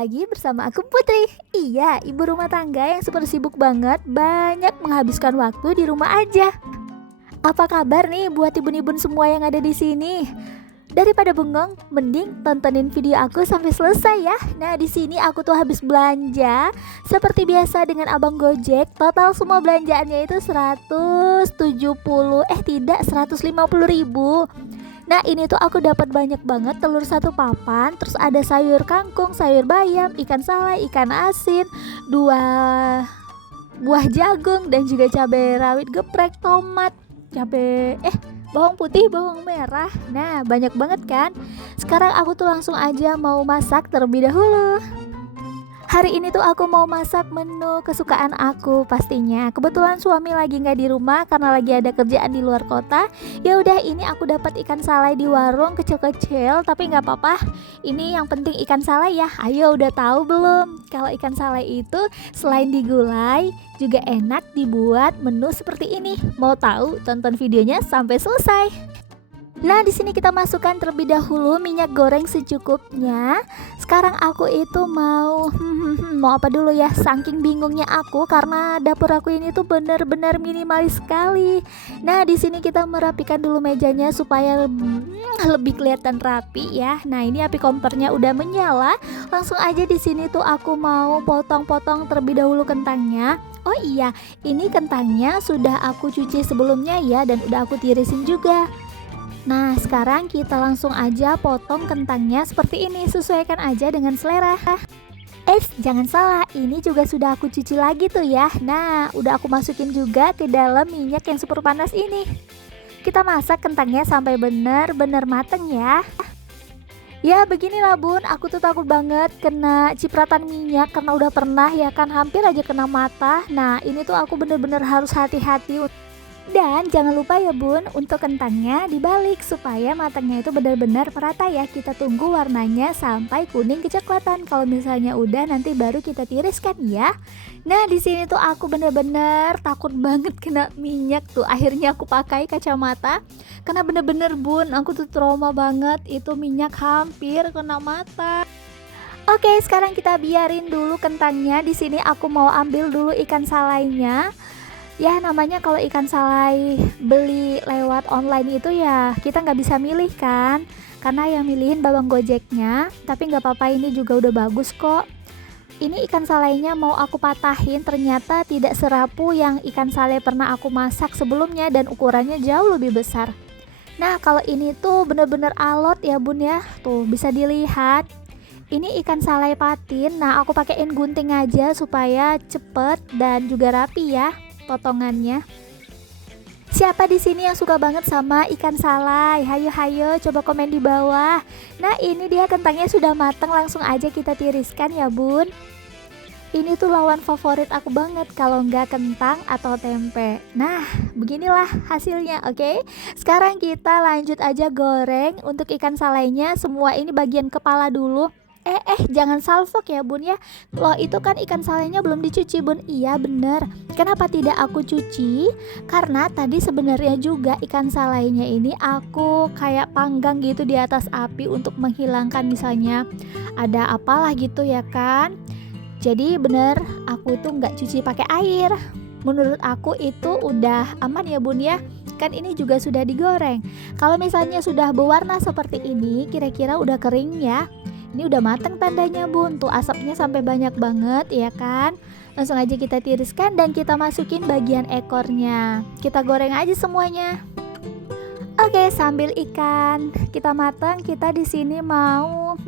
lagi bersama aku Putri. Iya, ibu rumah tangga yang super sibuk banget, banyak menghabiskan waktu di rumah aja. Apa kabar nih buat ibu-ibu semua yang ada di sini? Daripada bengong, mending tontonin video aku sampai selesai ya. Nah, di sini aku tuh habis belanja. Seperti biasa dengan Abang Gojek, total semua belanjaannya itu 170, tidak, 150 ribu. Nah, ini tuh aku dapat banyak banget telur satu papan, terus ada sayur kangkung, sayur bayam, ikan salai, ikan asin, dua buah jagung, dan juga cabai rawit geprek, tomat, cabai bawang putih, bawang merah. Nah, banyak banget kan? Sekarang aku tuh langsung aja mau masak terlebih dahulu. Hari ini tuh aku mau masak menu kesukaan aku pastinya. Kebetulan suami lagi nggak di rumah karena lagi ada kerjaan di luar kota. Ya udah, ini aku dapat ikan salai di warung kecil-kecil, tapi nggak apa-apa. Ini yang penting ikan salai ya. Ayo, udah tahu belum? Kalau ikan salai itu selain digulai juga enak dibuat menu seperti ini. Mau tahu? Tonton videonya sampai selesai. Nah, di sini kita masukkan terlebih dahulu minyak goreng secukupnya. Sekarang aku itu mau apa dulu ya? Saking bingungnya aku karena dapur aku ini tuh benar-benar minimalis sekali. Nah, di sini kita merapikan dulu mejanya supaya lebih kelihatan rapi ya. Nah, ini api kompornya udah menyala. Langsung aja di sini tuh aku mau potong-potong terlebih dahulu kentangnya. Oh iya, ini kentangnya sudah aku cuci sebelumnya ya, dan udah aku tirisin juga. Nah, sekarang kita langsung aja potong kentangnya seperti ini, sesuaikan aja dengan selera. Jangan salah, ini juga sudah aku cuci lagi tuh ya. Nah, udah aku masukin juga ke dalam minyak yang super panas ini. Kita masak kentangnya sampai benar-benar mateng ya. Ya beginilah bun, aku tuh takut banget kena cipratan minyak karena udah pernah ya kan, hampir aja kena mata. Nah, ini tuh aku bener-bener harus hati-hati. Dan jangan lupa ya bun, untuk kentangnya dibalik supaya matangnya itu benar-benar merata ya. Kita tunggu warnanya sampai kuning kecoklatan. Kalau misalnya udah, nanti baru kita tiriskan ya. Nah, di sini tuh aku bener-bener takut banget kena minyak tuh. Akhirnya aku pakai kacamata karena bener-bener bun, aku tuh trauma banget, itu minyak hampir kena mata. Oke, sekarang kita biarin dulu kentangnya. Di sini aku mau ambil dulu ikan salainya. Ya, namanya kalau ikan salai beli lewat online itu ya kita nggak bisa milih kan, karena yang milihin babang Gojeknya. Tapi nggak apa-apa, ini juga udah bagus kok. Ini ikan salainya mau aku patahin, ternyata tidak serapu yang ikan salai pernah aku masak sebelumnya, dan ukurannya jauh lebih besar. Nah, kalau ini tuh bener-bener alot ya bun ya, tuh bisa dilihat. Ini ikan salai patin. Nah, aku pakein gunting aja supaya cepet dan juga rapi ya potongannya. Siapa di sini yang suka banget sama ikan salai? Hayo coba komen di bawah. Nah, ini dia kentangnya sudah matang, langsung aja kita tiriskan ya bun. Ini tuh lawan favorit aku banget kalau nggak kentang atau tempe. Nah, beginilah hasilnya, oke? Sekarang kita lanjut aja goreng untuk ikan salainya. Semua ini bagian kepala dulu. Jangan salfok ya bun ya. Loh, itu kan ikan salainya belum dicuci bun. Iya bener. Kenapa tidak aku cuci? Karena tadi sebenarnya juga ikan salainya ini aku kayak panggang gitu di atas api untuk menghilangkan misalnya ada apalah gitu ya kan. Jadi bener, aku itu nggak cuci pakai air. Menurut aku itu udah aman ya bun ya. Kan ini juga sudah digoreng. Kalau misalnya sudah berwarna seperti ini, kira-kira udah kering ya. Ini udah mateng tandanya bun, tuh asapnya sampai banyak banget ya kan. Langsung aja kita tiriskan dan kita masukin bagian ekornya. Kita goreng aja semuanya. Oke, sambil ikan kita matang, kita di sini mau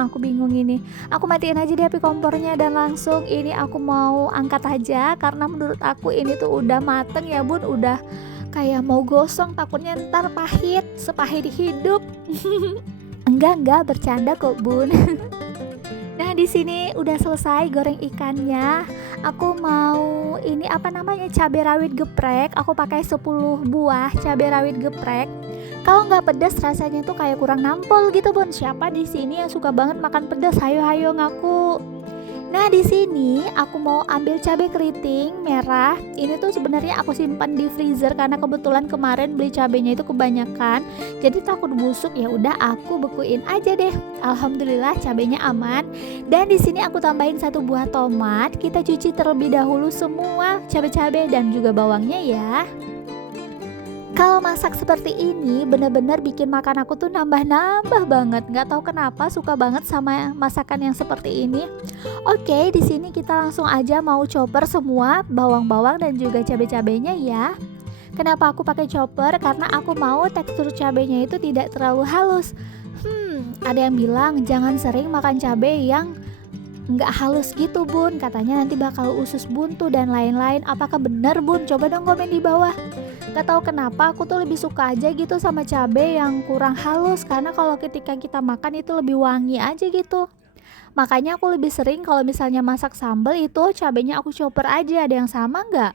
aku bingung ini. Aku matiin aja di api kompornya dan langsung ini aku mau angkat aja karena menurut aku ini tuh udah mateng ya bun, udah kayak mau gosong, takutnya ntar pahit, sepahit hidup. Enggak, bercanda kok bun. Nah, di sini udah selesai goreng ikannya. Aku mau ini cabai rawit geprek. Aku pakai 10 buah cabai rawit geprek. Kalau nggak pedas rasanya tuh kayak kurang nampol gitu bun. Siapa di sini yang suka banget makan pedas? Hayo ngaku. Nah, di sini aku mau ambil cabai keriting merah. Ini tuh sebenarnya aku simpan di freezer karena kebetulan kemarin beli cabenya itu kebanyakan. Jadi takut busuk, ya udah aku bekuin aja deh. Alhamdulillah cabenya aman. Dan di sini aku tambahin 1 buah tomat. Kita cuci terlebih dahulu semua cabai-cabai dan juga bawangnya ya. Kalau masak seperti ini bener-bener bikin makan aku tuh nambah-nambah banget. Nggak tahu kenapa suka banget sama masakan yang seperti ini. Oke, di sini kita langsung aja mau chopper semua bawang-bawang dan juga cabai-cabainya ya. Kenapa aku pakai chopper? Karena aku mau tekstur cabainya itu tidak terlalu halus. Ada yang bilang jangan sering makan cabai yang nggak halus gitu bun. Katanya nanti bakal usus buntu dan lain-lain. Apakah benar bun? Coba dong komen di bawah. Gak tahu kenapa aku tuh lebih suka aja gitu sama cabai yang kurang halus, karena kalau ketika kita makan itu lebih wangi aja gitu. Makanya aku lebih sering kalau misalnya masak sambal itu cabainya aku chopper aja. Ada yang sama nggak?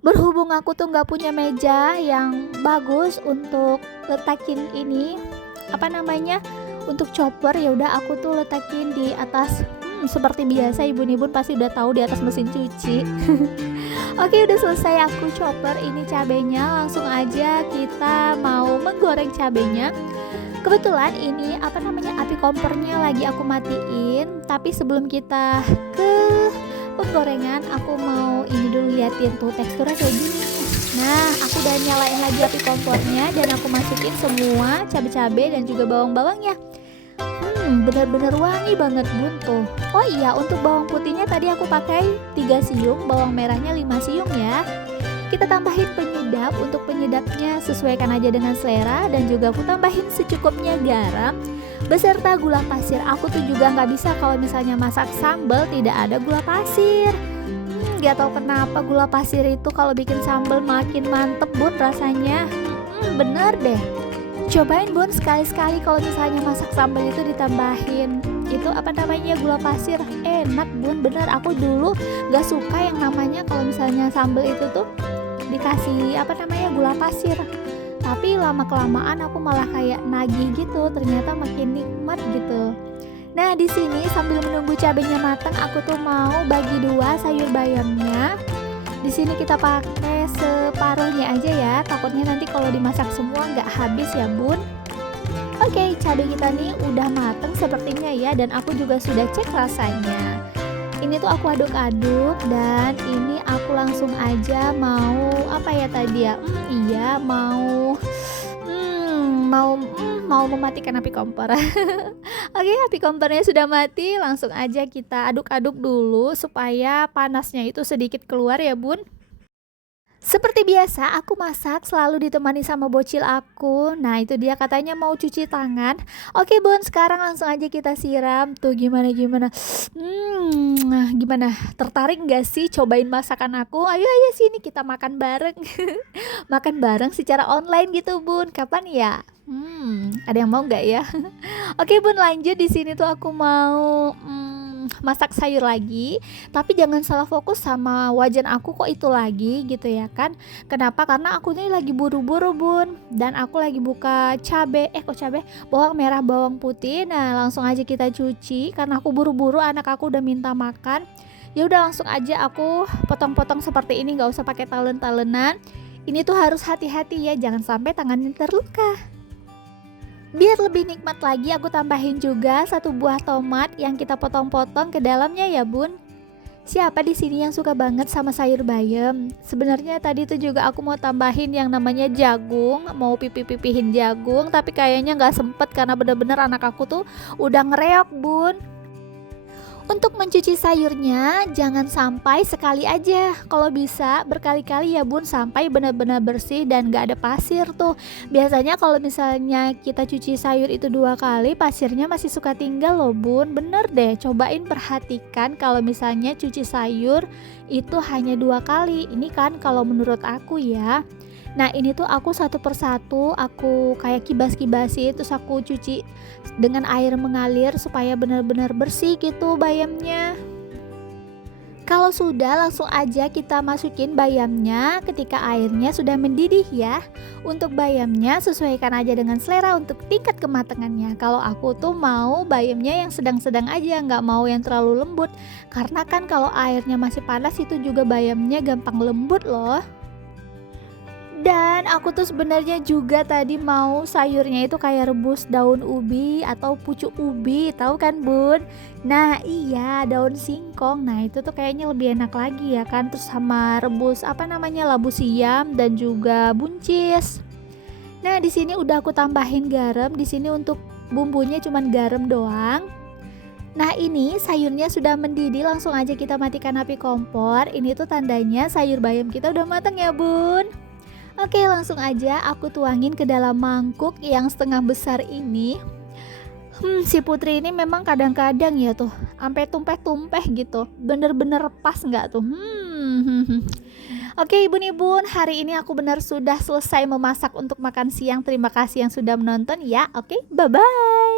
Berhubung aku tuh nggak punya meja yang bagus untuk letakin ini apa namanya untuk chopper, ya udah aku tuh letakin di atas. Seperti biasa ibu-ibu pasti udah tahu, di atas mesin cuci. Oke, udah selesai aku chopper ini cabenya. Langsung aja kita mau menggoreng cabenya. Kebetulan ini apa namanya api kompornya lagi aku matiin. Tapi sebelum kita ke penggorengan, aku mau ini dulu liatin tuh teksturnya kayak gini. Nah, aku udah nyalain lagi api kompornya dan aku masukin semua cabai-cabai dan juga bawang-bawangnya. Bener-bener wangi banget bun tuh. Oh iya, untuk bawang putihnya tadi aku pakai 3 siung, bawang merahnya 5 siung ya. Kita tambahin penyedap. Untuk penyedapnya sesuaikan aja dengan selera, dan juga aku tambahin secukupnya garam beserta gula pasir. Aku tuh juga nggak bisa kalau misalnya masak sambal tidak ada gula pasir. Gak tahu kenapa gula pasir itu kalau bikin sambal makin mantep bun rasanya. Bener deh. Cobain bun sekali-sekali kalau misalnya masak sambal itu ditambahin itu apa namanya gula pasir, enak bun. Bener, aku dulu gak suka yang namanya kalau misalnya sambal itu tuh dikasih apa namanya gula pasir, tapi lama kelamaan aku malah kayak nagih gitu, ternyata makin nikmat gitu. Nah, di sini sambil menunggu cabenya matang, aku tuh mau bagi 2 sayur bayamnya. Di sini kita pakai separuhnya aja ya, takutnya nanti kalau dimasak semua nggak habis ya bun. Oke, cabai kita nih udah mateng sepertinya ya, dan aku juga sudah cek rasanya. Ini tuh aku aduk-aduk dan ini aku langsung aja mau apa ya tadi ya? Mau mematikan api kompor. Oke, api kompornya sudah mati, langsung aja kita aduk-aduk dulu supaya panasnya itu sedikit keluar ya bun. Seperti biasa, aku masak selalu ditemani sama bocil aku. Nah, itu dia katanya mau cuci tangan. Oke, Bun, sekarang langsung aja kita siram. Tuh, gimana? Gimana? Tertarik nggak sih cobain masakan aku? Ayo sini kita makan bareng. Makan bareng secara online gitu, Bun. Kapan ya? Ada yang mau nggak ya? Oke, Bun, lanjut. Di sini tuh aku mau masak sayur lagi, tapi jangan salah fokus sama wajan aku kok itu lagi gitu ya kan. Kenapa? Karena aku ini lagi buru-buru bun, dan aku lagi buka bawang merah bawang putih. Nah, langsung aja kita cuci karena aku buru-buru, anak aku udah minta makan. Ya udah, langsung aja aku potong-potong seperti ini, nggak usah pakai talen-talenan. Ini tuh harus hati-hati ya, jangan sampai tangannya terluka. Biar lebih nikmat lagi, aku tambahin juga 1 buah tomat yang kita potong-potong ke dalamnya ya bun. Siapa di sini yang suka banget sama sayur bayam? Sebenarnya tadi tuh juga aku mau tambahin yang namanya jagung, mau pipih-pipihin jagung, tapi kayaknya nggak sempet karena bener-bener anak aku tuh udah ngereok bun. Untuk mencuci sayurnya jangan sampai sekali aja, kalau bisa berkali-kali ya bun, sampai benar-benar bersih dan gak ada pasir tuh. Biasanya kalau misalnya kita cuci sayur itu 2 kali, pasirnya masih suka tinggal loh bun. Bener deh, cobain perhatikan kalau misalnya cuci sayur itu hanya 2 kali. Ini kan kalau menurut aku ya. Nah, ini tuh aku satu persatu aku kayak kibas-kibasi, terus aku cuci dengan air mengalir supaya benar-benar bersih gitu bayamnya. Kalau sudah, langsung aja kita masukin bayamnya ketika airnya sudah mendidih ya. Untuk bayamnya sesuaikan aja dengan selera untuk tingkat kematangannya. Kalau aku tuh mau bayamnya yang sedang-sedang aja, nggak mau yang terlalu lembut. Karena kan kalau airnya masih panas itu juga bayamnya gampang lembut loh. Dan aku tuh sebenarnya juga tadi mau sayurnya itu kayak rebus daun ubi atau pucuk ubi, tahu kan Bun? Nah iya daun singkong, nah itu tuh kayaknya lebih enak lagi ya kan. Terus sama rebus apa namanya labu siam dan juga buncis. Nah di sini udah aku tambahin garam, di sini untuk bumbunya cuman garam doang. Nah ini sayurnya sudah mendidih, langsung aja kita matikan api kompor. Ini tuh tandanya sayur bayam kita udah matang ya Bun. Oke, langsung aja aku tuangin ke dalam mangkuk yang setengah besar ini. Si Putri ini memang kadang-kadang ya tuh, sampai tumpeh-tumpeh gitu. Bener-bener pas nggak tuh? Oke, ibu-ibu, hari ini aku benar sudah selesai memasak untuk makan siang. Terima kasih yang sudah menonton ya. Oke, bye-bye.